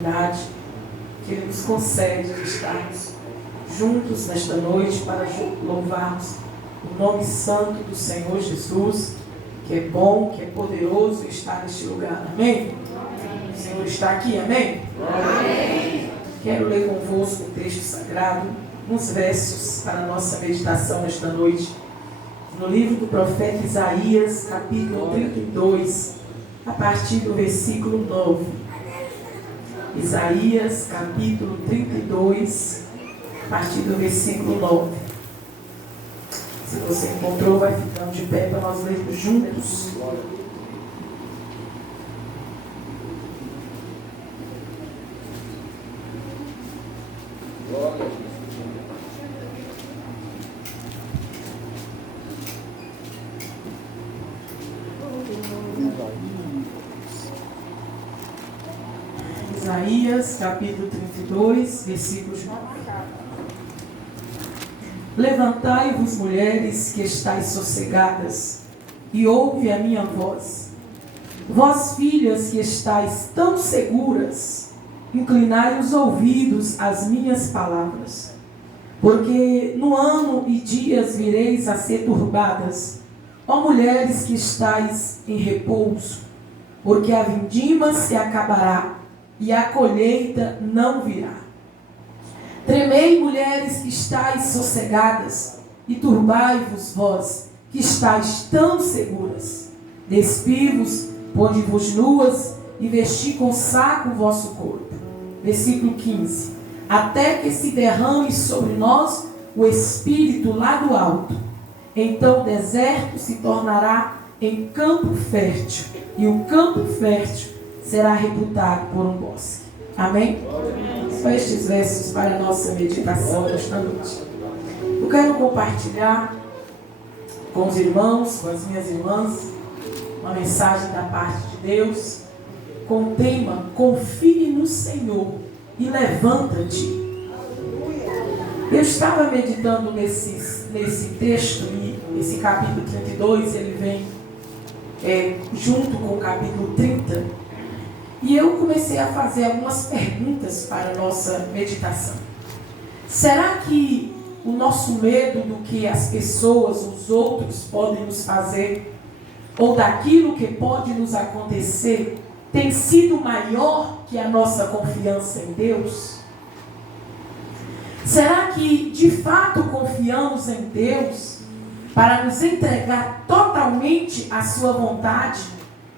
Que Ele nos concede de estarmos juntos nesta noite para louvarmos o nome santo do Senhor Jesus, que é bom, que é poderoso estar neste lugar. Amém? Amém. O Senhor está aqui, amém? Amém. Quero ler convosco o texto sagrado, uns versos para a nossa meditação nesta noite, no livro do profeta Isaías, capítulo 32, a partir do versículo 9. Isaías, capítulo 32, a partir do versículo 9. Se você encontrou, vai ficando de pé para nós lermos juntos. Isaías, capítulo 32, versículos 9. Levantai-vos, mulheres, que estáis sossegadas, e ouve a minha voz. Vós, filhas, que estáis tão seguras, inclinai os ouvidos às minhas palavras. Porque no ano e dias vireis a ser turbadas, ó mulheres que estáis em repouso, porque a vindima se acabará, e a colheita não virá. Tremei, mulheres que estáis sossegadas, e turbai-vos, vós, que estáis tão seguras. Despivos, ponde-vos nuas, e vesti com saco o vosso corpo. Versículo 15. Até que se derrame sobre nós o Espírito lá do alto. Então o deserto se tornará em campo fértil, e o campo fértil será reputado por um bosque. Amém? Só estes versos para a nossa meditação desta noite. Eu quero compartilhar com os irmãos, com as minhas irmãs, uma mensagem da parte de Deus, com o tema: confie no Senhor e levanta-te. Eu estava meditando nesse texto, e esse capítulo 32, ele vem junto com o capítulo 30, e eu comecei a fazer algumas perguntas para a nossa meditação. Será que o nosso medo do que as pessoas, os outros podem nos fazer, ou daquilo que pode nos acontecer, tem sido maior que a nossa confiança em Deus? Será que de fato confiamos em Deus para nos entregar totalmente à sua vontade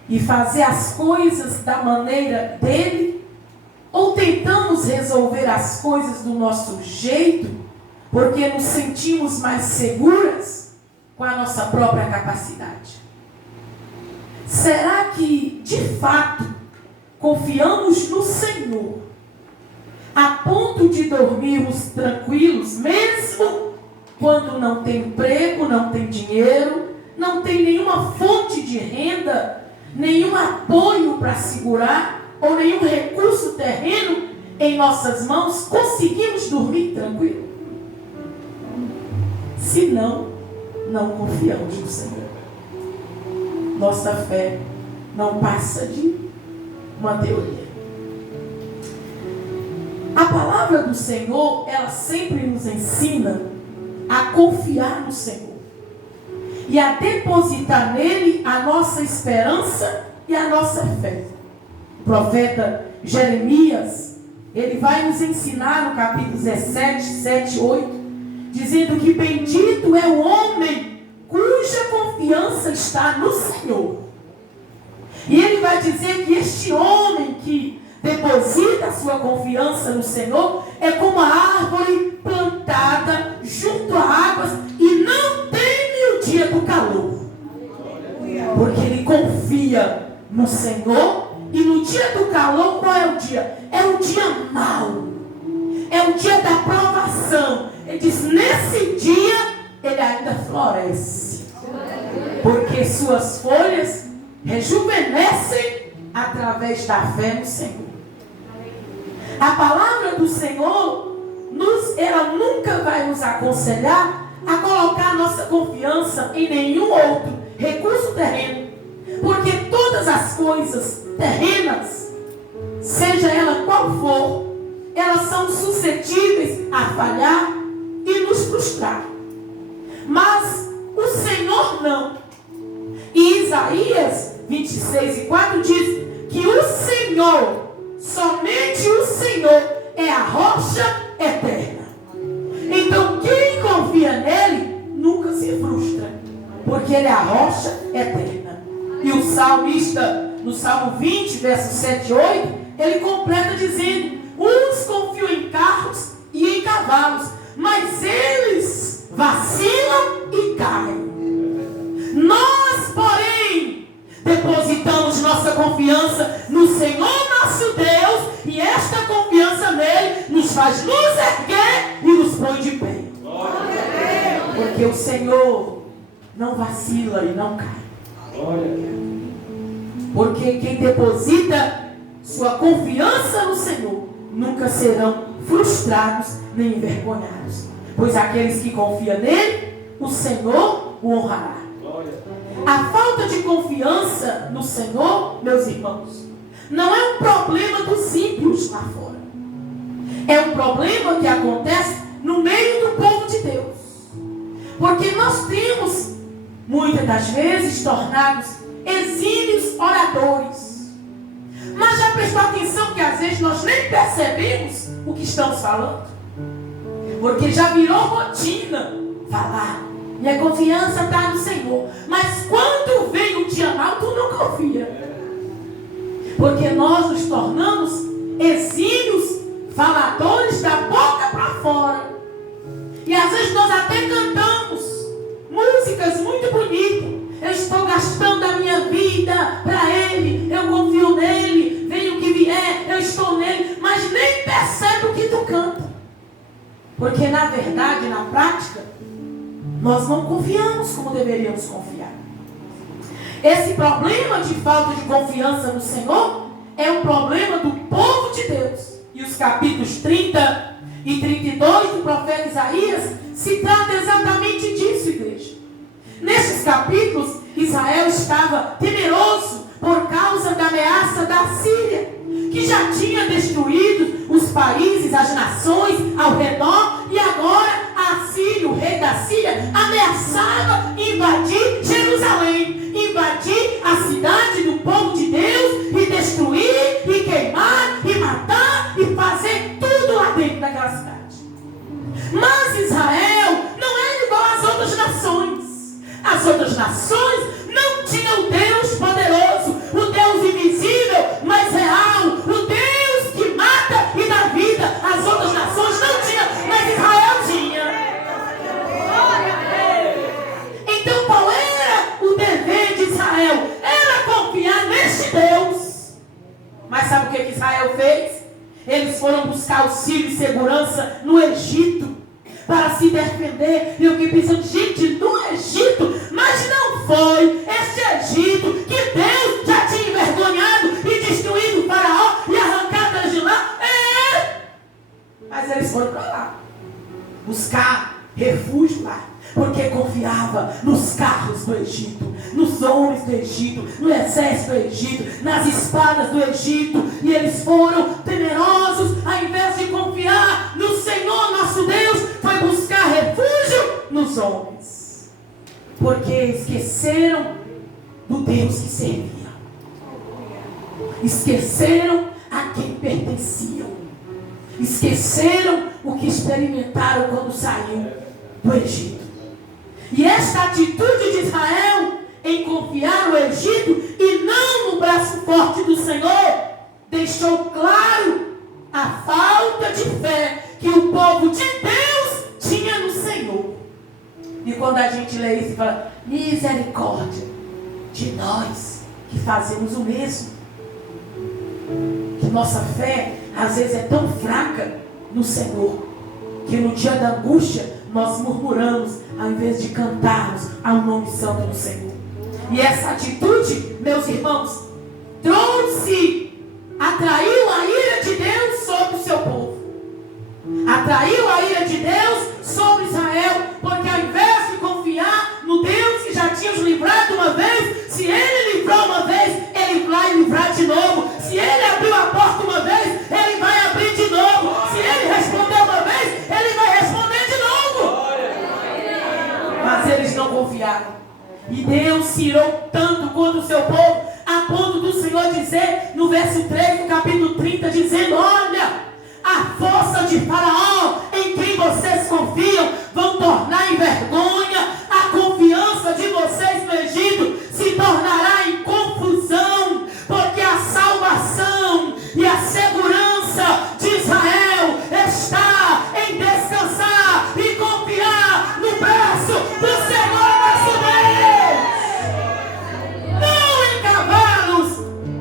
e fazer as coisas da maneira dele? Ou tentamos resolver as coisas do nosso jeito, porque nos sentimos mais seguras com a nossa própria capacidade? Será que, de fato, confiamos no Senhor a ponto de dormirmos tranquilos, mesmo quando não tem emprego, não tem dinheiro, não tem nenhuma fonte de renda, nenhum apoio para segurar, ou nenhum recurso terreno em nossas mãos? Conseguimos dormir tranquilo? Se não, não confiamos no Senhor. Nossa fé não passa de uma teoria. A palavra do Senhor, ela sempre nos ensina a confiar no Senhor e a depositar nele a nossa esperança e a nossa fé. O profeta Jeremias, ele vai nos ensinar no capítulo 17, 7, 8, dizendo que bendito é o homem cuja confiança está no Senhor. E ele vai dizer que este homem que deposita a sua confiança no Senhor é como a árvore plantada junto a águas e não teme o dia do calor. Porque ele confia no Senhor. E no dia do calor, qual é o dia? É um dia mau. É o dia da provação. Ele diz, nesse dia, ele ainda floresce. Porque suas folhas rejuvenescem através da fé no Senhor. A palavra do Senhor, ela nunca vai nos aconselhar a colocar nossa confiança em nenhum outro recurso terreno. Porque todas as coisas terrenas seja ela qual for, elas são suscetíveis a falhar e nos frustrar. Mas o Senhor não. E Isaías 26:4 diz que o Senhor, somente o Senhor, é a rocha eterna. Então quem confia nele nunca se frustra, porque ele é a rocha eterna. E o salmista, no Salmo 20, versos 7 e 8, ele completa dizendo: uns confiam em carros e em cavalos, mas eles vacilam e caem. Nós, porém, depositamos nossa confiança no Senhor nosso Deus, e esta confiança nele nos faz nos erguer e nos põe de pé. Porque o Senhor não vacila e não cai. Porque quem deposita sua confiança no Senhor nunca serão frustrados nem envergonhados, pois aqueles que confiam nele, o Senhor o honrará. A falta de confiança no Senhor, meus irmãos, não é um problema dos ímpios lá fora. É um problema que acontece no meio do povo de Deus. Porque nós temos, muitas das vezes, tornados exímios oradores. Mas já prestou atenção que às vezes nós nem percebemos o que estamos falando? Porque já virou rotina falar. Minha confiança está no Senhor. Mas quando vem um dia mal, tu não confia. Porque nós nos tornamos exímios faladores da boca para fora. E às vezes nós até cantamos músicas muito bonitas. Eu estou gastando a minha vida para Ele. Eu confio nele. Venha o que vier, eu estou nele. Mas nem percebe o que tu canta. Porque na verdade, na prática, nós não confiamos como deveríamos confiar. Esse problema de falta de confiança no Senhor é um problema do povo de Deus. E os capítulos 30 e 32 do profeta Isaías se trata exatamente disso, igreja. Nesses capítulos, Israel estava temeroso por causa da ameaça da Síria, que já tinha destruído os países, as nações ao redor, e agora a Síria, o rei da Síria, ameaçava invadir Jerusalém, invadir a cidade do povo de Deus, e destruir, e queimar, e matar, e fazer tudo lá dentro daquela cidade. Mas Israel não era igual às outras nações. As outras nações não tinham o Deus poderoso, o Deus invisível, mas real, o Deus que mata e dá vida. As outras nações não tinham, mas Israel tinha. Então qual era o dever de Israel? Era confiar neste Deus. Mas sabe o que Israel fez? Eles foram buscar auxílio e segurança no Egito para se defender. E eu fiquei pensando, gente, no Egito, mas não foi este Egito que Deus já tinha envergonhado e destruído o faraó e arrancado eles de lá. Mas eles foram para lá buscar refúgio lá, porque confiava nos carros do Egito, nos homens do Egito, no exército do Egito, nas espadas do Egito. E eles foram temerosos, ao invés de confiar no Senhor nosso Deus, foi buscar refúgio nos homens, porque esqueceram do Deus que serviam, esqueceram a quem pertenciam, esqueceram o que experimentaram quando saiu do Egito. E esta atitude de Israel em confiar no Egito e não no braço forte do Senhor deixou claro a falta de fé que o povo de Deus tinha no Senhor. E quando a gente lê isso e fala, misericórdia de nós que fazemos o mesmo, que nossa fé às vezes é tão fraca no Senhor, que no dia da angústia nós murmuramos ao invés de cantarmos ao nome santo do Senhor. E essa atitude, meus irmãos, atraiu a ira de Deus sobre o seu povo, atraiu a ira de Deus sobre Israel, porque ao invés de confiar no Deus que já tinha os livrado uma vez, se Ele livrou uma vez, Ele vai livrar de novo. Se Ele abriu a porta uma vez, se irou tanto quanto o seu povo, a ponto do Senhor dizer, no verso 3 do capítulo 30, dizendo: olha, a força de Faraó, em quem vocês confiam, vão tornar em vergonha, a confiança de vocês no Egito se tornará em confusão, porque a salvação e a segurança de Israel está em descansar e confiar no braço do Senhor nosso Deus. Não em cavalos,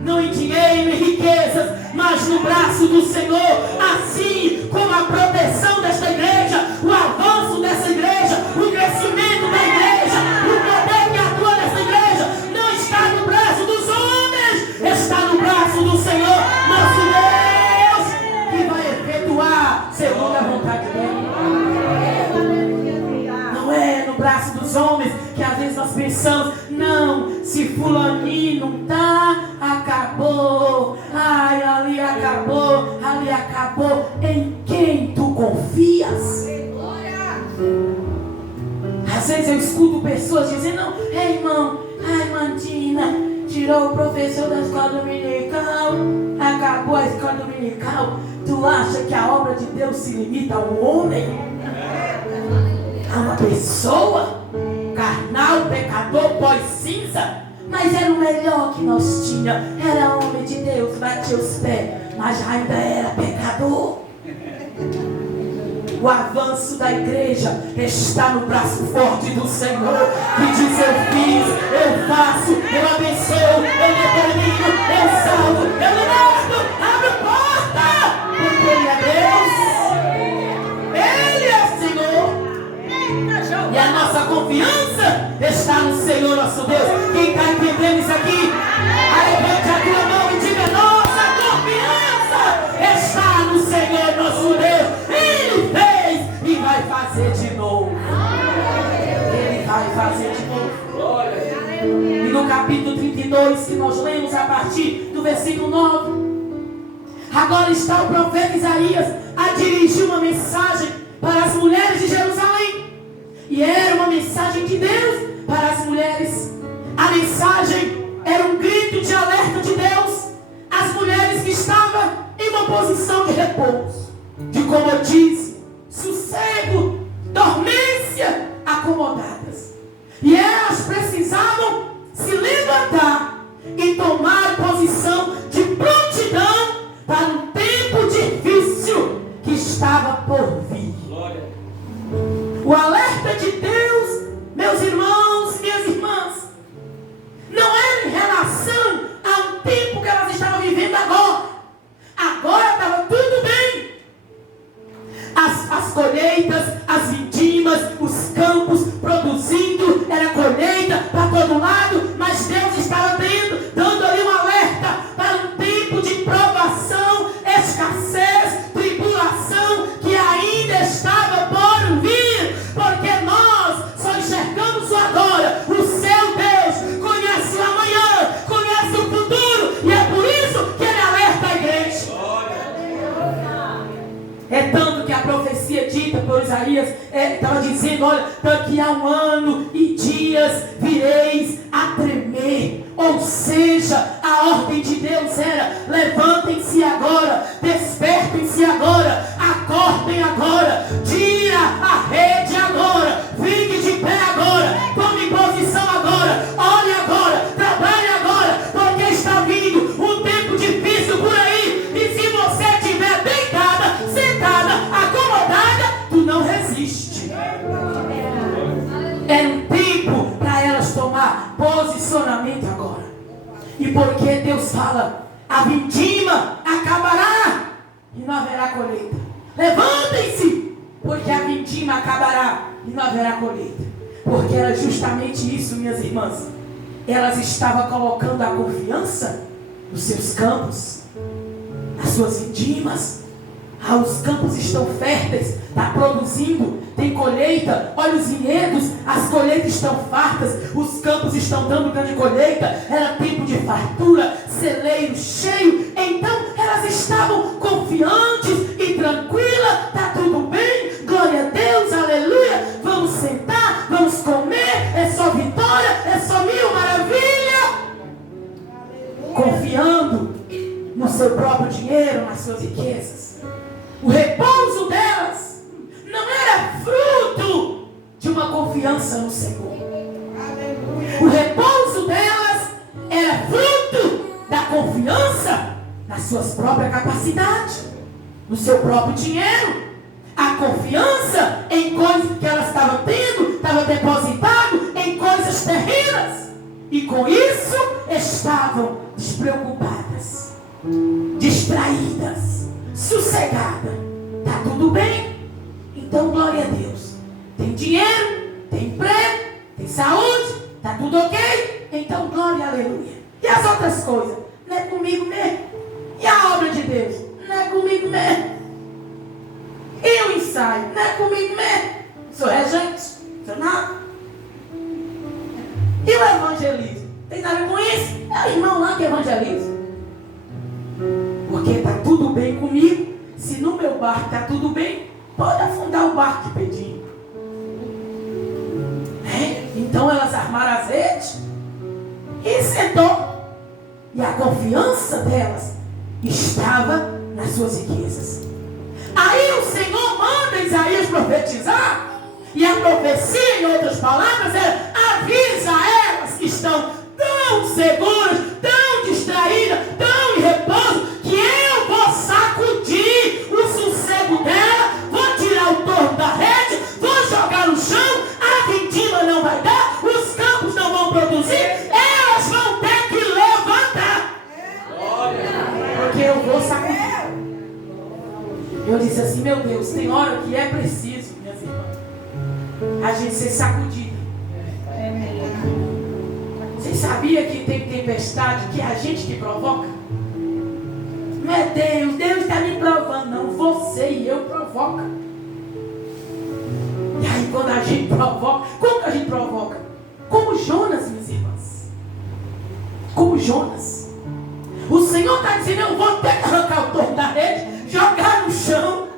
não em dinheiro e riquezas, mas no braço do Senhor. Assim como a proteção desta igreja, o avanço dessa igreja, o crescimento da igreja, o poder que atua nessa igreja, não está no braço dos homens, está no braço do Senhor nosso Deus, que vai efetuar segundo a vontade dele. Não é no braço dos homens, que às vezes nós pensamos: não, se fulaninho não tá, acabou. Ai, ali acabou, ali acabou. Em quem tu confias? Às vezes eu escuto pessoas dizendo: não, irmão, a irmãzinha tirou o professor da escola dominical, acabou a escola dominical. Tu acha que a obra de Deus se limita a um homem? A uma pessoa? Carnal, pecador, pós-cinza? Mas era o melhor que nós tínhamos. Era homem de Deus, batia os pés, mas ainda era pecador. O avanço da igreja está no braço forte do Senhor, que diz: eu fiz, eu faço, eu abençoo, eu determino, eu salvo, eu liberto, abro porta, porque Ele é Deus, Ele é Senhor. E a nossa confiança está no Senhor nosso Deus. Quem está entendendo isso aqui? Levante a tua mão e diga: nossa confiança está no Senhor nosso Deus. Ele fez e vai fazer de novo. Ele vai fazer de novo. E no capítulo 32, que nós lemos a partir do versículo 9, agora está o profeta Isaías a dirigir uma mensagem para as mulheres de Jerusalém. E era uma mensagem de Deus para as mulheres. A mensagem era um grito de alerta de Deus às mulheres que estavam em uma posição de repouso, de comodismo, sossego, dormência, acomodadas. E elas precisavam se levantar e tomar posição de prontidão para um tempo difícil que estava por vir. O alerta de Deus, meus irmãos, minhas irmãs, não era em relação a um tempo que elas estavam vivendo agora. Agora estava tudo bem. As colheitas, as vindimas, os campos produzindo, era colheita para todo lado, mas Deus estava dando ali um alerta para um tempo de provação, escassez, tribulação que ainda estava por vir, porque nós só enxergamos o agora. O seu Deus conhece o amanhã, conhece o futuro, e é por isso que Ele alerta a igreja. É tanto que a profecia dita por Isaías estava dizendo: olha, daqui a 1 ano e dias vireis a tremer. Ou seja, a ordem de Deus era: levantem-se agora, despertem-se agora, acordem agora, tira a rede agora, fique de pé agora, tome posição agora, olhe agora, trabalhe agora, porque está vindo um tempo difícil por aí. E se você estiver deitada, sentada, acomodada, tu não resiste. Era um tempo para elas tomar posicionamento agora. E porque Deus fala: a vindima acabará e não haverá colheita. Levantem-se, porque a vindima acabará e não haverá colheita. Porque era justamente isso, minhas irmãs. Elas estavam colocando a confiança nos seus campos, nas suas vindimas. Os campos estão férteis, está produzindo, tem colheita. Olha os vinhedos, as colheitas estão fartas, os campos estão dando grande colheita. Era tempo de fartura, celeiro cheio. Então elas estavam confiantes e tranquilas. Está tudo bem, glória a Deus, aleluia. Vamos sentar, vamos comer, é só vitória, é só mil maravilhas. riquezas. O repouso delas não era fruto de uma confiança no Senhor. O repouso delas era fruto da confiança nas suas próprias capacidades, no seu próprio dinheiro. A confiança em coisas que elas estavam tendo, estavam depositado em coisas terrenas. E com isso estavam despreocupadas, distraídas, sossegadas. Está tudo bem? Então glória a Deus. Tem dinheiro, tem emprego, tem saúde, está tudo ok? Então glória a aleluia. E as outras coisas? Não é comigo mesmo? E a obra de Deus? Não é comigo mesmo? E o ensaio? Não é comigo mesmo? Sou regente? Sou nada? E o evangelismo? Tem nada com isso? É o irmão lá que evangeliza. Porque está tudo bem comigo. Se no meu barco está tudo bem, pode afundar o barco de pedinho. Então elas armaram as redes e sentou. E a confiança delas estava nas suas riquezas. Aí o Senhor manda Isaías profetizar. E a profecia, em outras palavras, é: avisa elas que estão tão seguras, tão distraídas, tão em repouso, que eu vou sacudir o sossego dela, vou tirar o torno da rede, vou jogar no chão, a vindima não vai dar, os campos não vão produzir, elas vão ter que levantar. Porque eu vou sacudir. Eu disse assim: meu Deus, tem hora que é preciso, minhas irmãs, a gente ser sacudida. Você sabia que tem tempestade que é a gente que provoca? Não é Deus, Deus está me provando, não, você e eu provoca. E aí quando a gente provoca, como que a gente provoca? Como Jonas, minhas irmãs. Como Jonas. O Senhor está dizendo: eu vou ter que arrancar o torno da rede, jogar no chão,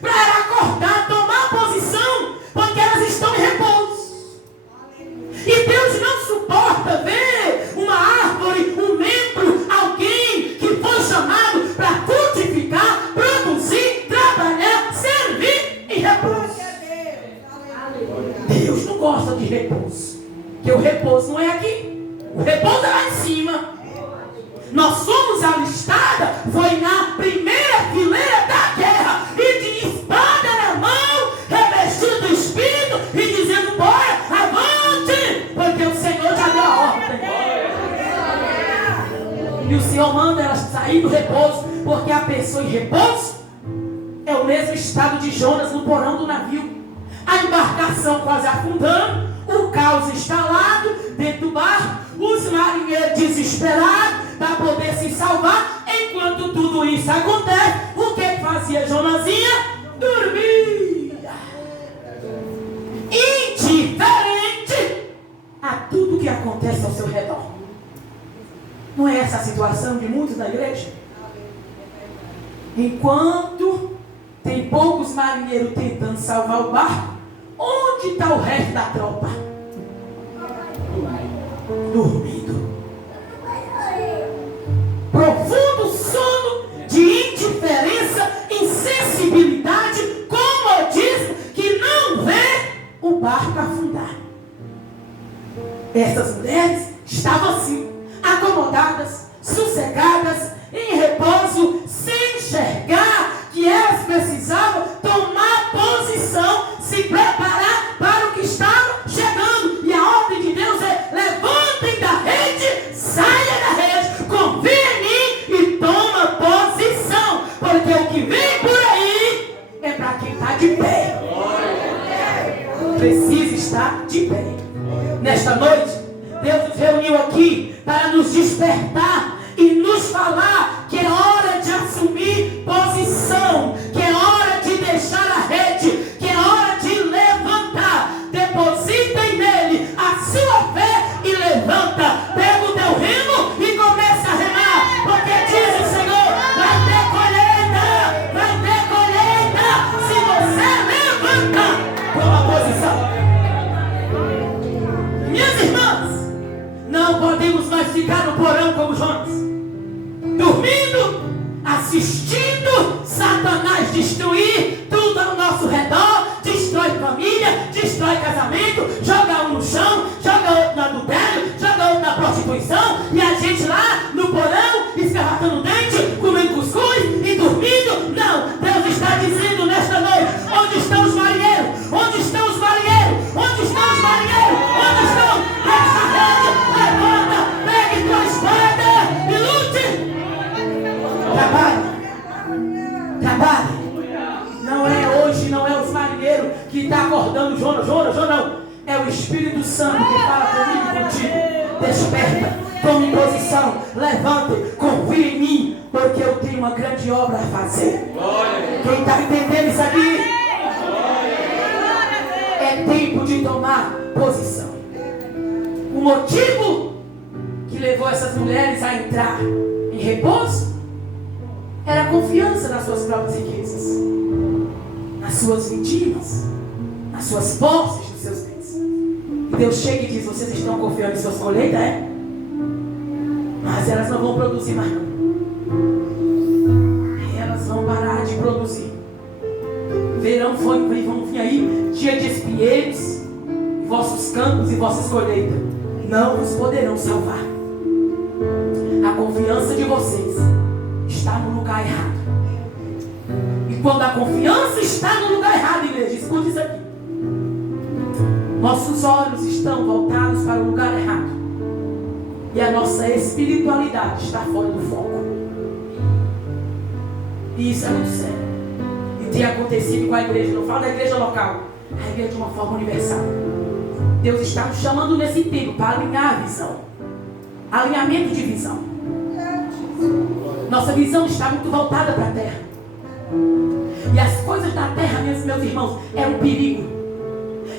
para ela acordar, tomar posição, porque elas estão em repouso. E Deus não suporta ver uma árvore, um membro, alguém que foi chamado para frutificar, produzir, trabalhar, servir em repouso. Deus não gosta de repouso, porque o repouso não é aqui, o repouso é lá em cima. Nós somos alistadas, foi na primeira fileira da guerra, e de espada na mão, revestido do Espírito, e dizendo: bora, avante, porque o Senhor já deu a ordem. E o Senhor manda elas sair do repouso, porque a pessoa em repouso é o mesmo estado de Jonas no porão do navio. A embarcação quase afundando, o caos instalado dentro do barco, os marinheiros desesperados para poder se salvar. Enquanto tudo isso acontece, o que fazia Jonazinha? Dormia. Indiferente a tudo que acontece ao seu redor. Não é essa a situação de muitos na igreja? Enquanto tem poucos marinheiros tentando salvar o barco, onde está o resto da tropa? Dormindo. Profundo sono de indiferença, insensibilidade, comodismo, que não vê o barco afundar. Essas mulheres estavam assim, acomodadas, sossegadas, em repouso, sem enxergar que elas precisavam tomar posição, se preparar para o que estava chegando. E a ordem de Deus é: levantem da rede, saia da rede, confia em mim e toma posição, porque o que vem por aí é para quem está de pé. Precisa estar de pé. Nesta noite, Deus nos reuniu aqui para nos despertar e nos falar que é hora de assumir posição, que é hora de deixar a rede, que é hora de levantar. Depositem nele a sua fé e levanta. Pega o teu remo e começa a remar, porque diz o Senhor: vai ter colheita, vai ter colheita, se você levanta. Toma posição. Minhas irmãs, não podemos mais ficar no porão como Jonas, dormir faz destruir tudo ao nosso redor, destrói família, destrói casamento, joga um no chão, joga outro no adultério, joga outro na prostituição, e a gente lá no porão, escarratando o dente, comendo cuscuz e dormindo. Não, Deus está dizendo nesta noite: onde estão os marinheiros? Onde estão os marinheiros? Onde estão os marinheiros? Onde estão? Essa rede, levanta, pegue tua espada e lute. Trabalhe. Não é hoje, não é os marinheiros que está acordando Jonas, não. É o Espírito Santo que fala comigo e contigo. Desperta, tome posição, levante, confie em mim, porque eu tenho uma grande obra a fazer. Quem está entendendo isso aqui? É tempo de tomar posição. O motivo que levou essas mulheres a entrar em repouso era a confiança nas suas próprias riquezas, nas suas vindimas, nas suas posses, nos seus bens. E Deus chega e diz: vocês estão confiando em suas colheitas, é? Mas elas não vão produzir mais não. Elas vão parar de produzir. Verão vão vir aí dia de espinheiros, vossos campos e vossas colheitas não vos poderão salvar. A confiança de vocês está no lugar errado. E quando a confiança está no lugar errado, igreja, escute isso aqui. Nossos olhos estão voltados para o lugar errado. E a nossa espiritualidade está fora do foco. E isso é muito sério. E tem acontecido com a igreja. Não falo da igreja local, a igreja de uma forma universal. Deus está nos chamando nesse tempo para alinhar a visão. Alinhamento de visão. Nossa visão está muito voltada para a terra. E as coisas da terra, meus irmãos, é um perigo.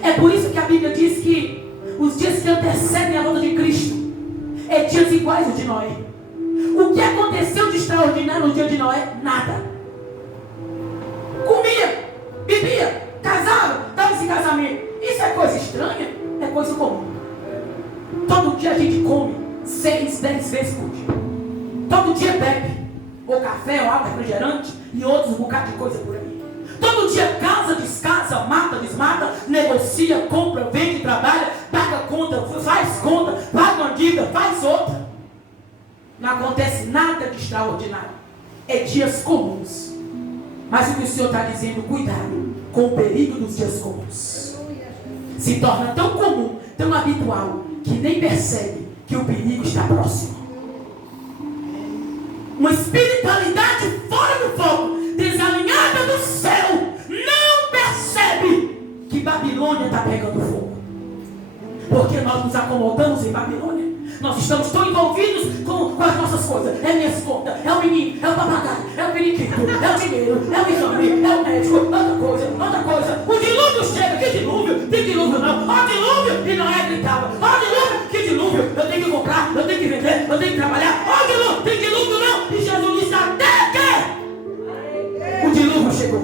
É por isso que a Bíblia diz que os dias que antecedem a volta de Cristo é dias iguais ao de Noé. O que aconteceu de extraordinário no dia de Noé? Nada. Comia, bebia, casava, dava-se casamento. Isso é coisa estranha? É coisa comum. Todo dia a gente come 6, 10 vezes por dia. Todo dia bebe ou café, ou água refrigerante e outros bocados de coisa por aí. Todo dia casa, descasa, mata, desmata, negocia, compra, vende, trabalha, paga conta, faz conta, paga uma dívida, faz outra. Não acontece nada de extraordinário. É dias comuns. Mas o que o Senhor está dizendo: cuidado com o perigo dos dias comuns. Se torna tão comum, tão habitual, que nem percebe que o perigo está próximo. Uma espiritualidade fora do foco, desalinhada do céu, não percebe que Babilônia está pegando fogo. Porque nós nos acomodamos em Babilônia. Nós estamos tão envolvidos com as nossas coisas. É minhas contas, é o menino, é o papagaio, é o periquito, é o dinheiro, é o exame, é o médico, outra coisa. O dilúvio chega, que dilúvio? Tem dilúvio não. Ó dilúvio, e não é gritava. Ó dilúvio, que dilúvio? Eu tenho que comprar, eu tenho que vender, eu tenho que trabalhar. Ó dilúvio, tem dilúvio não. E Jesus disse: até que o dilúvio chegou.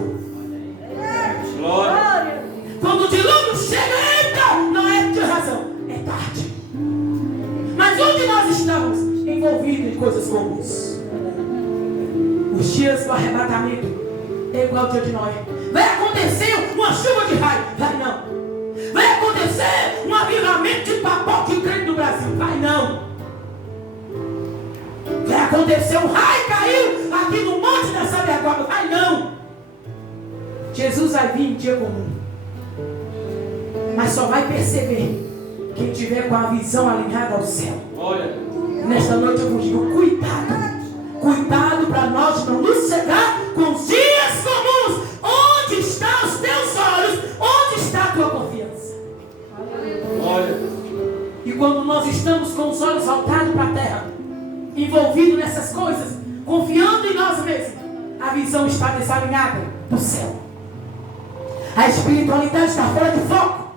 Glória. Quando o dilúvio chega, eita, não é de razão, é tarde. Mas onde nós estamos? Envolvidos em coisas comuns. Os dias do arrebatamento é igual ao dia de Noé. Vai acontecer uma chuva de raio? Vai não. Vai acontecer um avivamento de papote de crente no Brasil? Vai não. Vai acontecer um raio caiu aqui no monte da Sabiaguaba? Vai não. Jesus vai vir em dia comum. Mas só vai perceber quem tiver com a visão alinhada ao céu. Olha. Nesta noite eu vos digo: cuidado. Cuidado para nós não nos cegar com os dias comuns. Onde estão os teus olhos? Onde está a tua confiança? Olha. E quando nós estamos com os olhos voltados para a terra, envolvidos nessas coisas, confiando em nós mesmos, a visão está desalinhada do céu. A espiritualidade está fora de foco.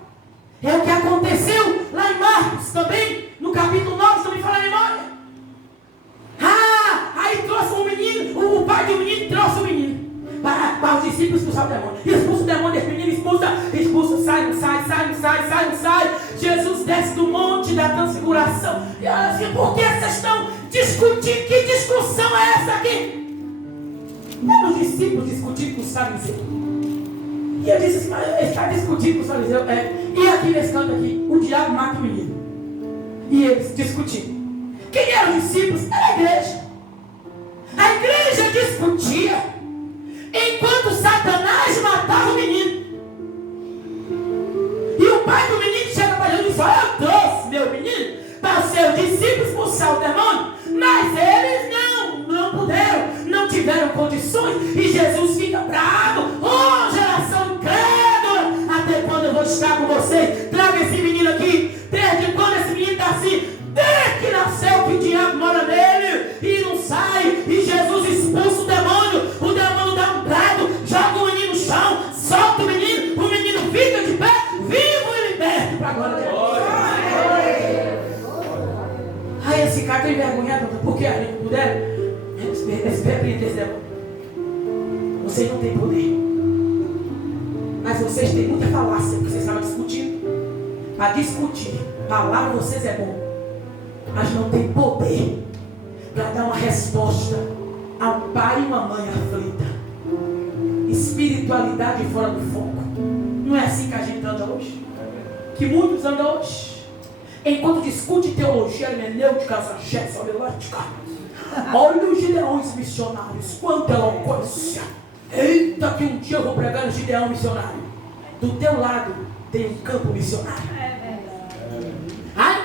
É o que aconteceu lá em Marcos também, no capítulo 9, também fala a memória. Aí trouxe um menino, o pai de um menino trouxe o menino para os discípulos expulsar o demônio. Expulsa o demônio desse menino, expulsa, sai. Jesus desce do monte da transfiguração. E olha assim: por que vocês estão discutindo? Que discussão é essa aqui? Eram os discípulos discutindo com os fariseus. E eu disse assim, mas ele está discutindo com os fariseus. E aqui nesse canto aqui, o diabo mata o menino. E eles discutindo. Quem eram os discípulos? Era a igreja. A igreja discutia enquanto Satanás matava o menino. E o pai do menino chega para Jesus e fala: eu trouxe meu menino para os seus discípulos expulsar o demônio, mas eles não puderam, não tiveram condições. E Jesus fica bravo: oh, geração incrédula, até quando eu vou estar com vocês? Traga esse menino aqui. Desde quando esse menino está assim? Desde que nasceu, que o diabo mora nele e não sai. E Jesus expulsa o demônio dá um brado, joga o menino no chão, solta o menino fica de pé, vivo e liberto para agora. Aí esse cara está envergonhado, porque eles não puderam. Eles repreendem esse demônio. Vocês não têm poder, mas vocês têm muita falácia, porque vocês estavam discutindo. Para discutir, falar vocês é bom, mas não tem poder para dar uma resposta a um pai e uma mãe aflita. Espiritualidade fora do foco. Não é assim que a gente anda hoje? Que muitos andam hoje. Enquanto discute teologia hermenêutica, exegese, homilética. Olha os gideões missionários, quanta eloquência. Eita, que um dia eu vou pregar no Gideão missionário. Do teu lado tem um campo missionário.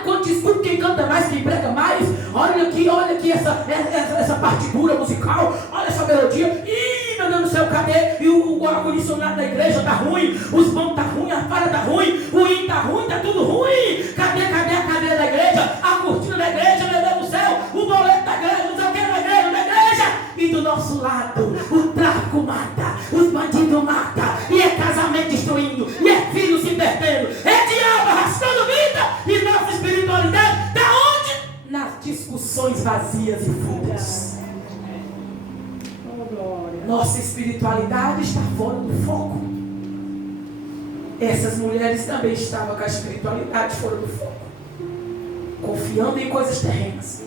Enquanto discute quem canta mais, quem prega mais. Olha aqui essa partitura musical. Olha essa melodia. Ih, meu Deus do céu, cadê? E o ar-condicionado da igreja tá ruim. Os bancos tá ruim, a falha tá ruim. O hino tá ruim, tá tudo ruim. Cadê a cadeira da igreja? A cortina da igreja, meu Deus do céu. O boleto da igreja, não sei o que da igreja. E do nosso lado, o tráfico mata. Os bandidos matam. E é casamento destruindo. E é filho se perdendo. É diabo arrastando vida. E nossa espiritualidade da onde? Nas discussões vazias e fúteis. Nossa espiritualidade está fora do foco. Essas mulheres também estavam com a espiritualidade fora do foco, confiando em coisas terrenas,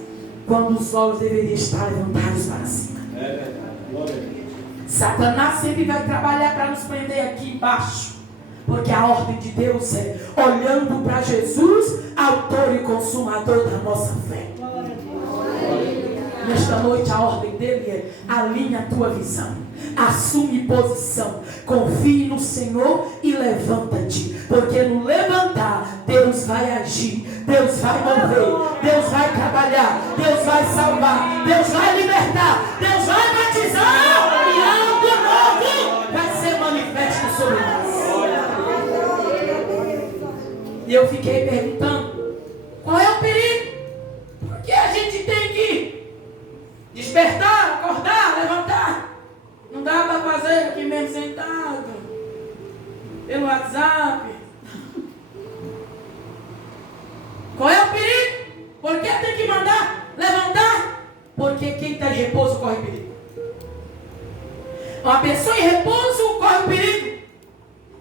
quando os olhos deveriam estar levantados para cima. Satanás sempre vai trabalhar para nos prender aqui embaixo, porque a ordem de Deus é olhando para Jesus, autor e consumador da nossa fé. Nesta noite a ordem dele é: alinha a tua visão, assume posição, confie no Senhor e levanta-te, porque no levantar Deus vai agir, Deus vai mover, Deus vai trabalhar, Deus vai salvar, Deus vai libertar, Deus vai batizar e algo novo vai ser manifesto sobre nós. E eu fiquei perguntando: qual é o perigo? Porque a gente tem que despertar, acordar, levantar. Não dá para fazer aqui mesmo sentado, pelo WhatsApp. Qual é o perigo? Por que tem que mandar levantar? Porque quem está em repouso corre perigo. Uma pessoa em repouso corre perigo.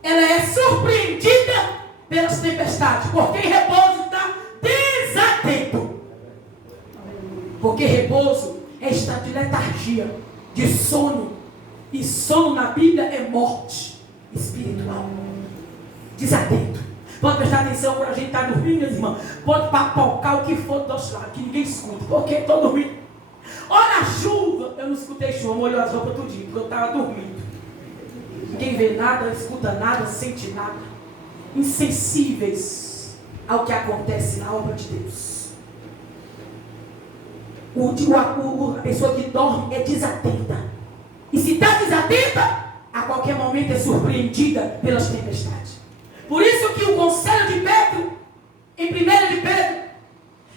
Ela é surpreendida pelas tempestades, porque em repouso está desatento. Porque repouso é estado de letargia, de sono. E sono na Bíblia é morte espiritual. Desatento. Pode prestar atenção quando a gente está dormindo, meus irmãos. Pode papocar o que for do nosso lado, que ninguém escuta, porque estou dormindo. Olha a chuva. Eu não escutei chuva, molhou as roupas tudinho, porque eu estava dormindo. Ninguém vê nada, escuta nada, sente nada. Insensíveis ao que acontece na obra de Deus. A pessoa que dorme é desatenta. E se está desatenta, a qualquer momento é surpreendida pelas tempestades. Por isso que o conselho de Pedro, em 1 de Pedro,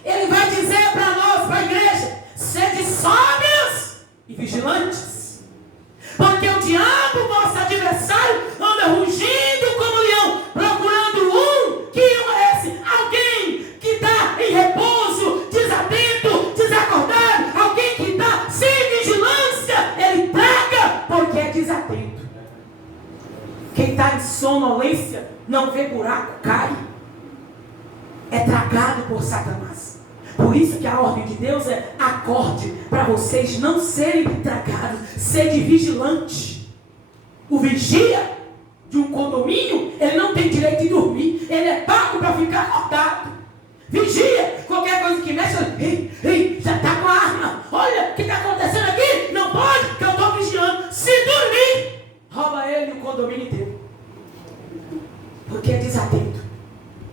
ele vai dizer para nós, para a igreja: sede sóbrios e vigilantes. Porque o diabo, nosso adversário, anda rugindo como leão, procurando que é esse? Alguém que está em repouso, desatento, desacordado, alguém que está sem vigilância. Ele traga porque é desatento. Quem está em sonolência, não vê buraco, cai. É tragado por Satanás. Por isso que a ordem de Deus é: acorde para vocês não serem tragados, sede vigilante. O vigia de um condomínio, ele não tem direito de dormir, ele é pago para ficar acordado. Vigia, qualquer coisa que mexe, ei, já está com a arma, olha o que está acontecendo aqui, não pode, que eu estou vigiando. Se dormir, rouba ele e o condomínio inteiro, porque é desatento.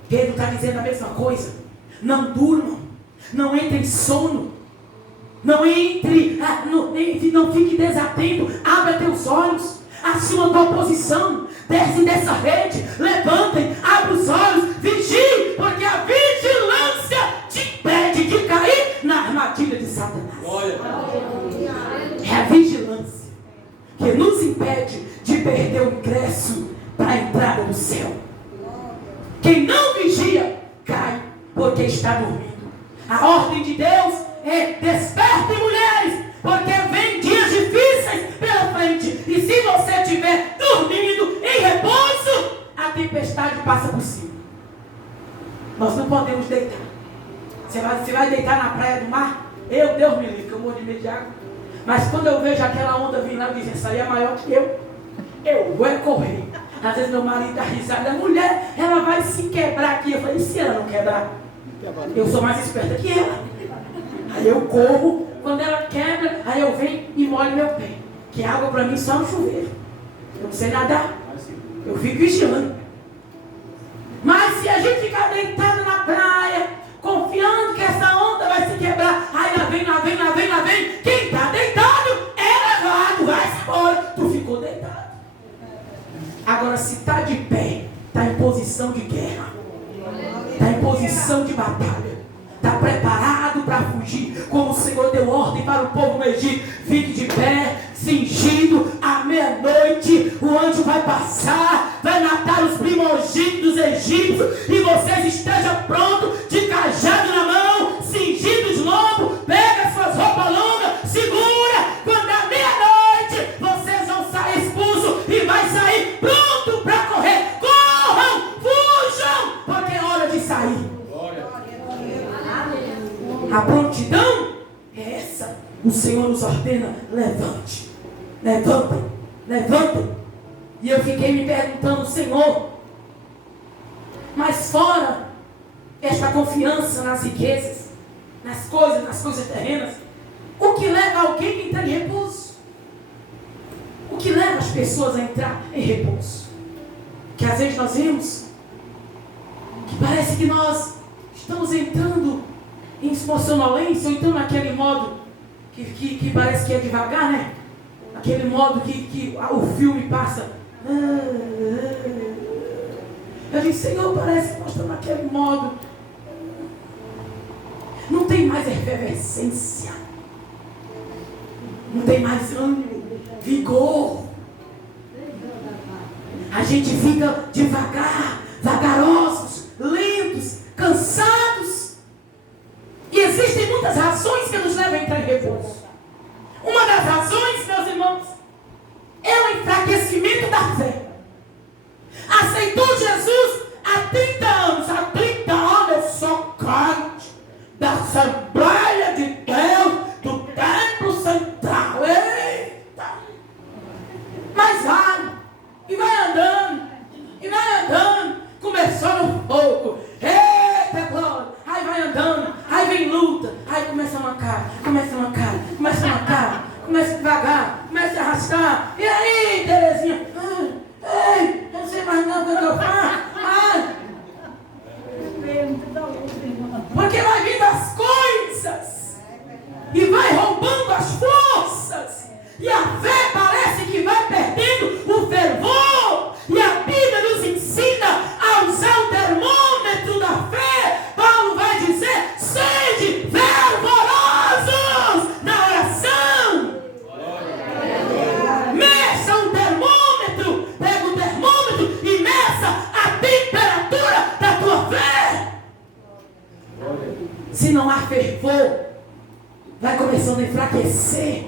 Pedro está dizendo a mesma coisa. Não durmam, não entre em sono, não fique desatento. Abra teus olhos, assuma a tua posição, desce dessa rede, levantem, abre os olhos, vigie, porque a vigilância te impede de cair na armadilha de Satanás. É a vigilância que nos impede de perder o ingresso para a entrada do céu. Quem não vigia, cai, porque está dormindo. A ordem de Deus é: despertem, mulheres, porque vem dias difíceis pela frente. E se você estiver dormindo em repouso, a tempestade passa por cima. Nós não podemos deitar. Você vai deitar na praia do mar? Deus me livre, que eu morro de medo de água. Mas quando eu vejo aquela onda vindo lá, eu digo: essa aí é maior que eu vou correr. Às vezes meu marido dá risada: a mulher, ela vai se quebrar aqui. Eu falei: e se ela não quebrar? Eu sou mais esperta que ela. Aí eu corro, quando ela quebra, aí eu venho e molho meu pé. Que água para mim só no chuveiro. Eu não sei nadar. Eu fico vigiando. Mas se a gente ficar deitado na praia, confiando que essa onda vai se quebrar, aí lá vem. Quem está deitado é levado, vai-se embora. Tu ficou deitado. Agora, se está de pé, está em posição de guerra, está em posição de batalha, está preparado para fugir, como o Senhor deu ordem para o povo no Egito: fique de pé, cingido, à meia-noite o anjo vai passar, vai matar os primogênitos egípcios, e vocês estejam prontos, de cajado na mão, cingido de lombo, pega suas roupas longas, segura, quando à meia-noite vocês vão sair expulsos e vai sair pronto para correr. Corram, fujam, porque é hora de sair. A prontidão é essa. O Senhor nos ordena: levante, levantem. E eu fiquei me perguntando: Senhor, mas fora esta confiança nas riquezas, nas coisas terrenas, o que leva alguém a entrar em repouso? O que leva as pessoas a entrar em repouso? Que às vezes nós vemos que parece que nós estamos entrando em sonolência, ou então naquele modo que parece que é devagar, né? Aquele modo que o filme passa. Eu disse: Senhor, parece que nós estamos naquele modo. Não tem mais efervescência, não tem mais ânimo, vigor. A gente fica devagar, vagarosos, lentos, cansados. E existem muitas razões que nos levam a entrar em repouso. Uma das razões, meus irmãos, é o enfraquecimento da fé. Aceitou Jesus há 30 anos. Há 30 anos eu sou crente da Assembleia de Deus, do Templo Central. Eita! Mas vai, e vai andando. Começou no fogo. Eita glória! Aí vai andando, aí vem luta, aí começa a mancar, começa devagar, começa a arrastar. E aí, Terezinha? Ei, eu não sei mais não o que eu faço. Porque vai vindo as coisas e vai roubando as forças, e a fé parece que vai perdendo o fervor. E a Bíblia nos ensina a usar o termômetro da fé. Paulo vai dizer: sede fervorosos na oração. Meça o termômetro, pega o termômetro e meça a temperatura da tua fé. Se não há fervor, vai começando a enfraquecer.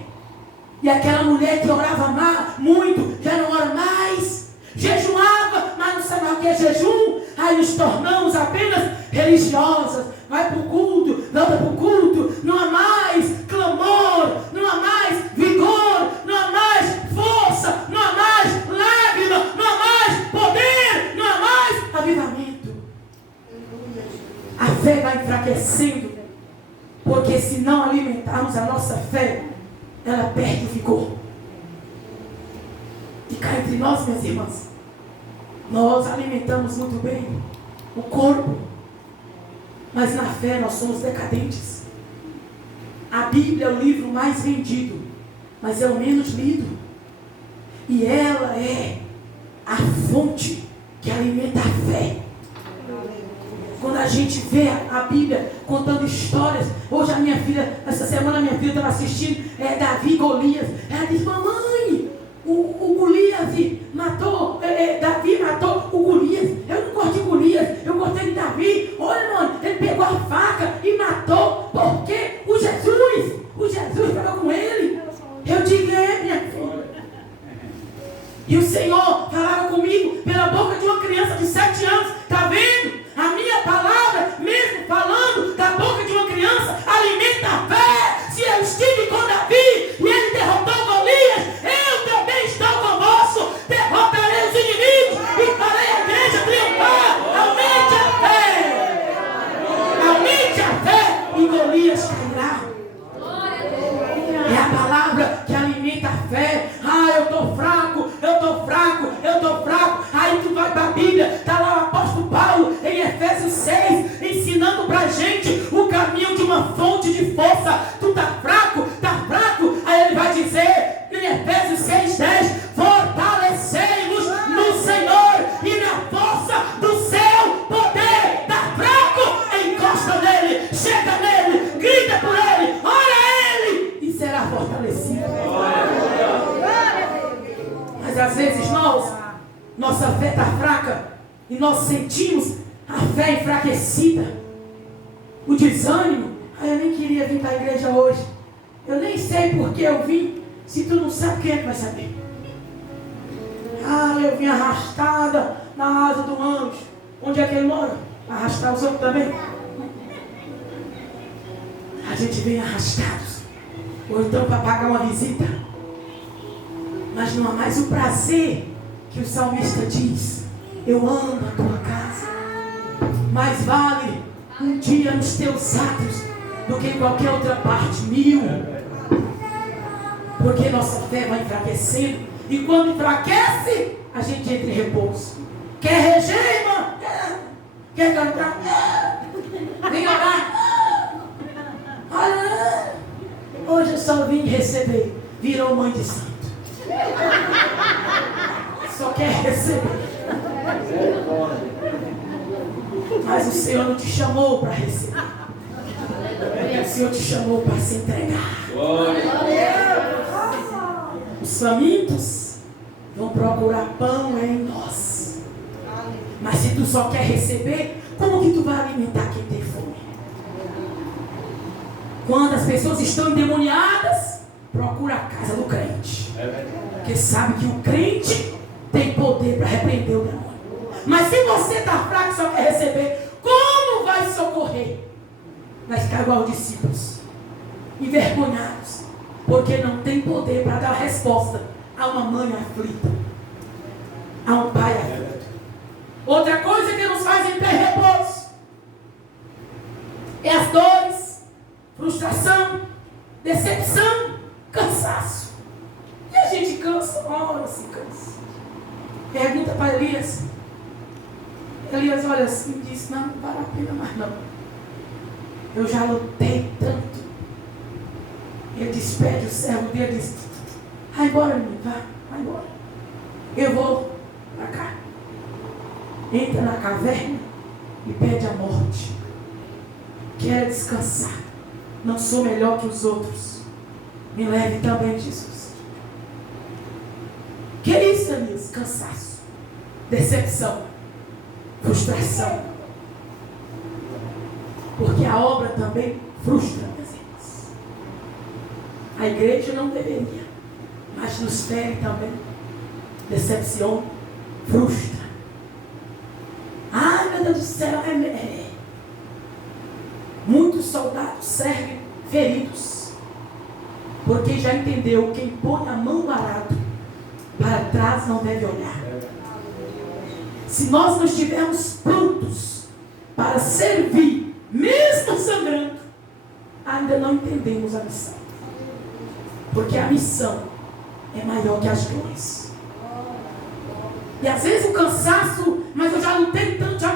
E aquela mulher que orava muito, já não ora mais. Jejuava, mas não sabe o que é jejum. Aí nos tornamos apenas religiosas. Vai para o culto, volta para o enfraquecendo. Porque se não alimentarmos a nossa fé, ela perde o vigor. E cá entre nós, minhas irmãs, nós alimentamos muito bem o corpo, mas na fé nós somos decadentes. A Bíblia é o livro mais vendido, mas é o menos lido. E ela é a fonte que alimenta a fé. Quando a gente vê a Bíblia contando histórias, hoje a minha filha, essa semana a minha filha estava assistindo Davi e Golias. Ela disse: mamãe, o Golias matou, Davi matou o Golias. Eu não gosto de Golias, eu gostei de Davi. Olha, mãe, ele pegou a faca e matou, porque o Jesus estava com ele. Eu digo: minha filha. E o Senhor falava comigo pela boca de uma criança de 7 anos. Está vendo? A minha palavra, mesmo falando da boca de uma criança, alimenta a fé. Se eu estive com Davi e ele derrotou Golias, eu também estou convosco. Derrotarei os inimigos e farei a igreja triunfar. Aumente a fé. Aumente a fé e Golias cairá. É a palavra que alimenta a fé. Eu estou fraco. Aí tu vai para a Bíblia, está lá o apóstolo Paulo em Efésios 6, ensinando para a gente o caminho de uma fonte de força. Tu está fraco? Aí ele vai dizer em Efésios 6:10: fortalecei-vos no Senhor e na força do seu poder. Está fraco? Encosta nele, chega nele, grita por ele, ora a ele e será fortalecido. Mas às vezes nossa fé está fraca e nós sentimos a fé enfraquecida, o desânimo. Eu nem queria vir para a igreja hoje, eu nem sei por que eu vim. Se tu não sabe, quem é que vai saber? Eu vim arrastada na asa do anjo. Onde é que ele mora? Arrastar os outros também. A gente vem arrastados, ou então para pagar uma visita, mas não há mais o prazer que o salmista diz: eu amo a tua casa, mais vale um dia nos teus atos do que em qualquer outra parte 1000. Porque nossa fé vai enfraquecendo, e quando enfraquece, a gente entra em repouso. Quer reger, irmã? Quer cantar? Vem orar? Olha, hoje eu só vim receber. Virou mãe de santo, só quer receber. Mas o Senhor não te chamou para receber. O Senhor te chamou para se entregar. Os famintos vão procurar pão em nós. Mas se tu só quer receber, como que tu vai alimentar quem tem fome? Quando as pessoas estão endemoniadas, procura a casa do crente, porque sabe que o crente tem poder para repreender o demônio. Mas se você está fraco e só quer receber, como vai socorrer? Vai ficar igual os discípulos, envergonhados, porque não tem poder para dar resposta a uma mãe aflita, a um pai aflito. Outra coisa que nos faz em ter repouso é as dores, frustração, decepção, cansaço. E a gente cansa, ora se cansa. Pergunta para Elias. Elias olha assim e diz: não vale a pena mais não. Eu já lutei tanto. Ele despede o servo dele e diz: vai embora, menino, vai embora. Eu vou para cá. Entra na caverna e pede a morte. Quero descansar. Não sou melhor que os outros. Me leve também, Jesus. Que é isso, Elias? Cansaço, decepção, frustração. Porque a obra também frustra, meus irmãos. A igreja não deveria, mas nos fere também. Decepciona, frustra. Ai, meu Deus do céu, muitos soldados servem feridos, porque já entendeu: quem põe a mão no arado, para trás não deve olhar. Se nós não estivermos prontos para servir, mesmo ainda não entendemos a missão. Porque a missão é maior que as dores. E às vezes o cansaço, mas eu já lutei tanto, já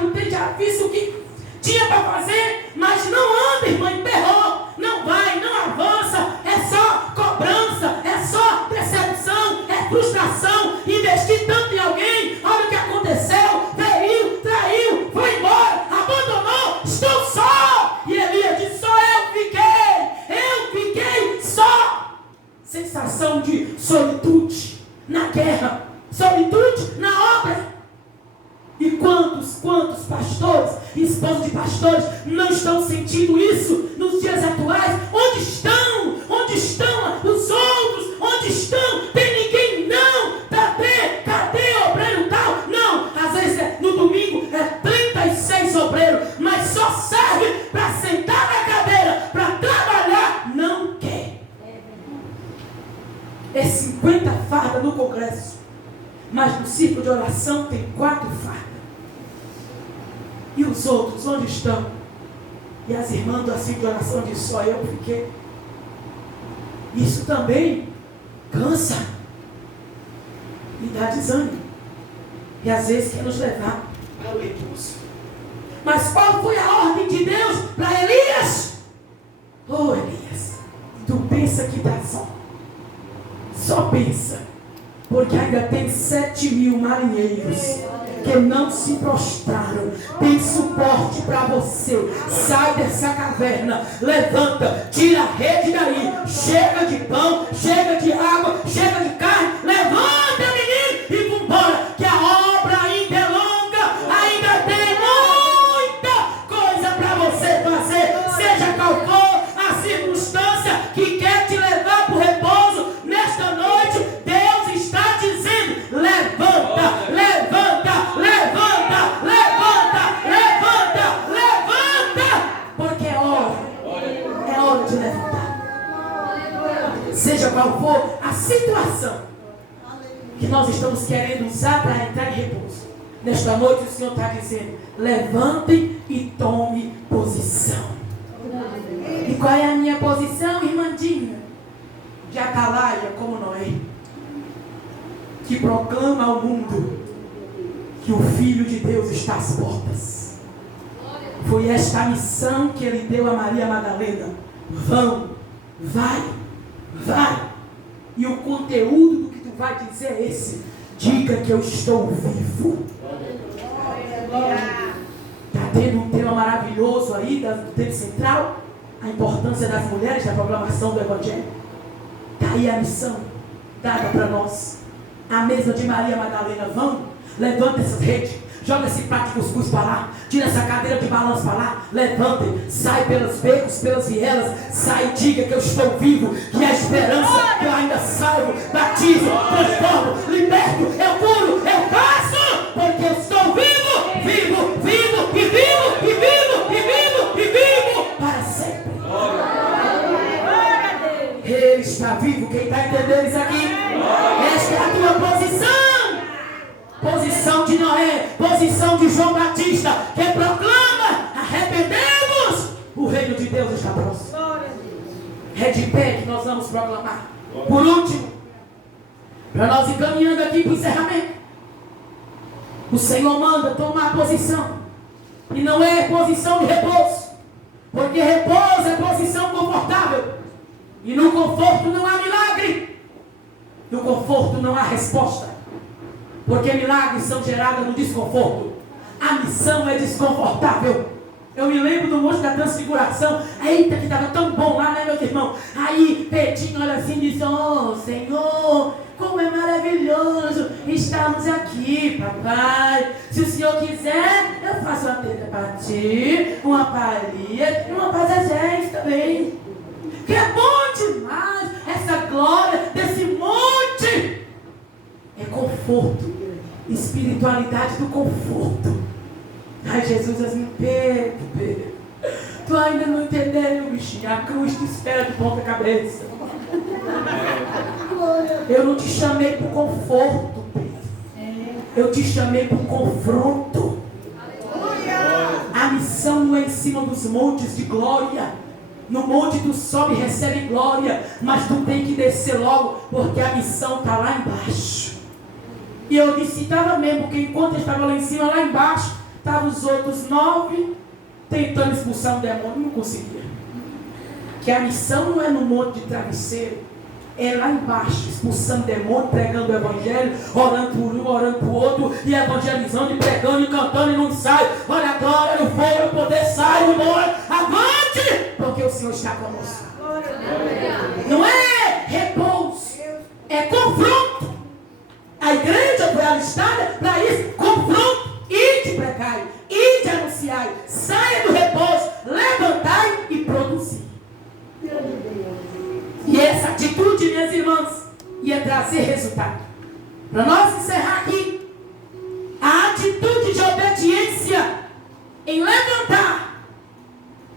fiz o que tinha para fazer, mas não anda, irmã, emperrou, não vai, não avança, é só cobrança, é só decepção, é frustração, investir tanto em alguém, olha o que aconteceu, veio, traiu, foi embora, abandonou, estou só. E Elias disse, só eu fiquei só. Sensação de solitude na guerra, solitude na obra. E quantos pastores, esposos de pastores, não estão sentindo isso nos dias atuais? Onde estão? Onde estão os outros? Onde estão? Tem ninguém? Não! Cadê obreiro tal? Não! Às vezes no domingo é 36 obreiros, mas só serve para sentar na cadeira, para trabalhar, não quer. É 50 fardas no congresso, mas no círculo de oração tem 4 fardas. E os outros, onde estão? E as irmãs do assim de oração dizem, só eu fiquei. Isso também cansa e dá desânimo. E às vezes quer nos levar para o repouso. Mas qual foi a ordem de Deus para Elias? Oh, Elias, tu pensa que dá só pensa, porque ainda tem 7.000 marinheiros que não se prostraram. Tem suporte para você. Sai dessa caverna, levanta, tira a rede daí, chega de pão, chega de água, chega de carne, levanta, menino, e vambora, que a obra ainda é longa, ainda tem muita coisa para você fazer, seja qual for a circunstância que quer te levar para o repouso. Nesta noite Deus está dizendo, levanta, porque é hora de levantar. Seja qual for a situação que nós estamos querendo usar para entrar em repouso, nesta noite o Senhor está dizendo, levantem e tome posição. E qual é a minha posição, irmãzinha? De atalaia como Noé, que proclama ao mundo que o Filho de Deus está às portas. Foi esta a missão que ele deu a Maria Madalena. Vão, vai. E o conteúdo do que tu vai dizer é esse. Diga que eu estou vivo. Está tendo um tema maravilhoso aí do tempo central. A importância das mulheres na proclamação do Evangelho. Está aí a missão dada para nós. A mesma de Maria Madalena. Vão, levanta essas redes, joga esse prato de cuscuz para lá, tira essa cadeira de balanço para lá, levantem, sai pelos becos, pelas vielas, sai e diga que eu estou vivo, que há esperança, que eu ainda salvo, batizo, transformo, liberto, eu curo, eu faço, porque eu estou vivo para sempre. Ele está vivo, quem está entendendo isso aqui? Esta é a tua posição. Posição de Noé, posição de João Batista, que proclama, arrependemos, o reino de Deus está próximo. É de pé que nós vamos proclamar. Por último, para nós ir caminhando aqui para o encerramento, o Senhor manda tomar posição, e não é posição de repouso, porque repouso é posição confortável, e no conforto não há milagre, no conforto não há resposta. Porque milagres são gerados no desconforto. A missão é desconfortável. Eu me lembro do monte da transfiguração. Eita, que estava tão bom lá, né, meus irmãos? Aí Pedrinho olha assim e diz, oh Senhor, como é maravilhoso estarmos aqui, papai. Se o Senhor quiser, eu faço uma tenda para ti, uma palha, uma passageira também. Que é bom demais essa glória desse monte. É conforto, espiritualidade do conforto. Ai, Jesus, assim, Pedro, tu ainda não entendeu, bichinho, a cruz te espera de ponta cabeça. Eu não te chamei para o conforto, Pedro. Eu te chamei para o confronto. A missão não é em cima dos montes de glória. No monte tu sobe e recebe glória, mas tu tem que descer logo, porque a missão está lá embaixo. E eu disse, estava mesmo, porque enquanto eu estava lá em cima, lá embaixo, estavam os outros 9 tentando expulsar um demônio, não conseguia. Que a missão não é no monte de travesseiro, é lá embaixo, expulsando demônio, pregando o evangelho, orando por um, orando por outro, e evangelizando, e pregando, e cantando, e não sai. Olha a glória, o fogo, o poder, sai, embora, avante, porque o Senhor está conosco. Não é repouso, é confronto. A igreja foi alistada para isso, confronto. Ide pregai, ide anunciai, saia do repouso, levantai e produzir. E essa atitude, minhas irmãs, ia trazer resultado. Para nós encerrar aqui, a atitude de obediência em levantar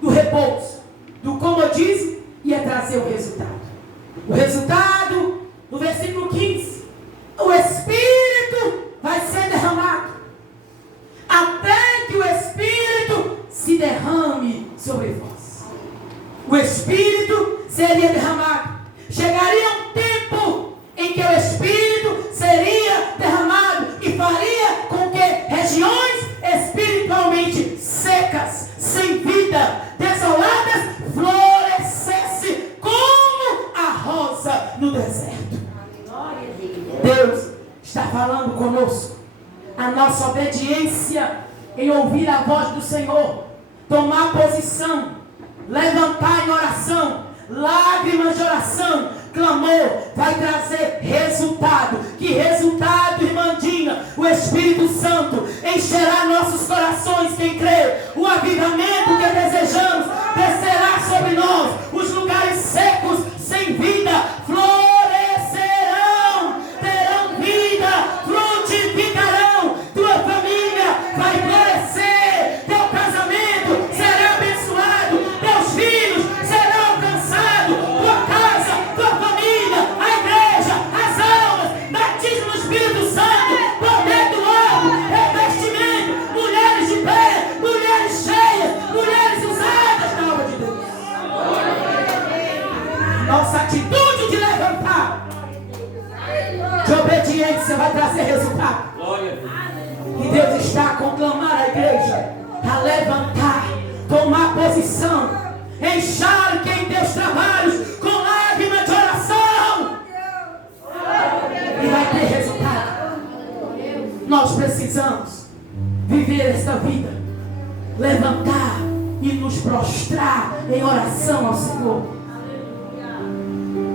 do repouso, do comodismo, ia trazer o resultado. O resultado, no versículo 15, o Espírito vai ser derramado, até que o Espírito se derrame sobre vós. O Espírito seria derramado. Chegaria um tempo em que o Espírito seria derramado e faria com que regiões espiritualmente secas, sem vida, desoladas, florescessem como a rosa no deserto. Deus está falando conosco. A nossa obediência em ouvir a voz do Senhor, tomar posição, levantar em oração, lágrimas de oração, clamor, vai trazer resultado. Que resultado, irmandinha? O Espírito Santo encherá nossos corações, quem crê. O avivamento que desejamos descerá sobre nós. Os lugares secos, sem vida, florescerão, terão vida, frutificarão. Tua família vai florescer, teu casamento será abençoado, teus filhos serão alcançados, tua casa, tua família, a igreja, as almas, batismo no Espírito Santo, poder do alto, revestimento, mulheres de pé, mulheres cheias, mulheres usadas na obra de Deus. Nossa atitude de levantar, de obediência, vai trazer resultado. E Deus está a conclamar a igreja a levantar, tomar posição, encharquem teus trabalhos com lágrimas de oração, e vai ter resultado. Nós precisamos viver esta vida, levantar e nos prostrar em oração ao Senhor.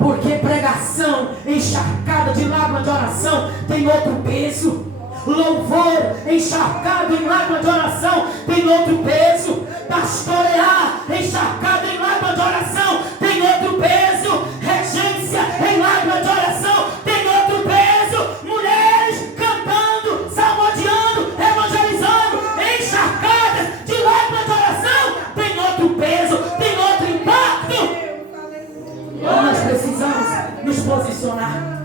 Porque pregação encharcada de lágrimas de oração tem outro peso. Louvor encharcado em lágrimas de oração tem outro peso. Pastorear encharcado em lágrimas de oração tem outro peso. Regência em lágrimas de oração tem outro peso. Mulheres cantando, salmodiando, evangelizando, encharcadas de lágrimas de oração tem outro peso, tem outro impacto. Nós precisamos nos posicionar.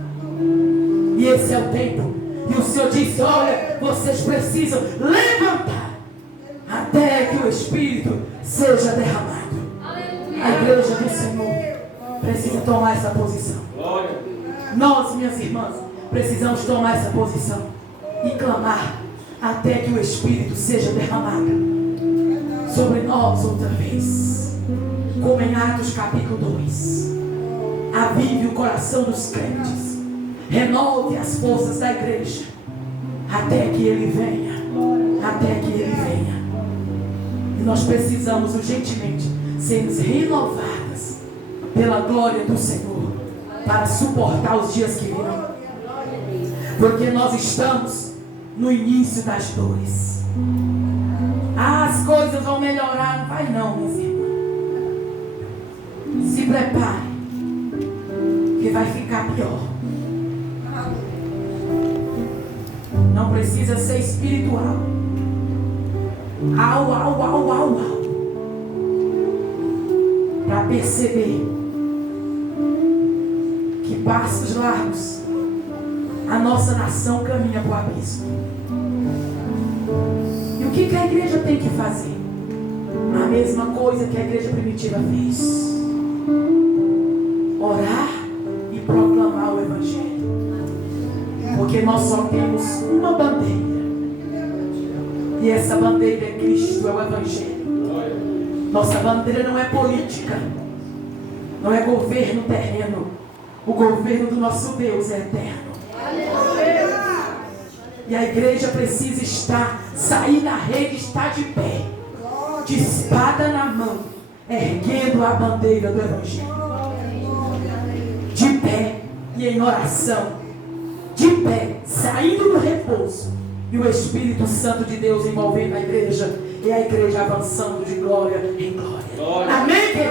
E esse é o tempo. E o Senhor disse, olha, vocês precisam levantar até que o Espírito seja derramado. A igreja do Senhor precisa tomar essa posição. Nós, minhas irmãs, precisamos tomar essa posição e clamar até que o Espírito seja derramado sobre nós outra vez. Como em Atos capítulo 2. Avive o coração dos crentes. Renove as forças da igreja até que Ele venha. Até que Ele venha. E nós precisamos urgentemente sermos renovadas pela glória do Senhor para suportar os dias que virão. Porque nós estamos no início das dores. As coisas vão melhorar. Não vai não, minhas irmãs. Se prepare, que vai ficar pior. Não precisa ser espiritual. Au. Para perceber que passos largos a nossa nação caminha para o abismo. E o que a igreja tem que fazer? A mesma coisa que a igreja primitiva fez. Orar e proclamar o Evangelho. Porque nós só temos uma bandeira. E essa bandeira é Cristo, é o Evangelho. Nossa bandeira não é política. Não é governo terreno. O governo do nosso Deus é eterno. E a igreja precisa sair da rede, estar de pé, de espada na mão, erguendo a bandeira do Evangelho. De pé e em oração. De pé, saindo do repouso. E o Espírito Santo de Deus envolvendo a igreja. E a igreja avançando de glória em glória. Amém, querido?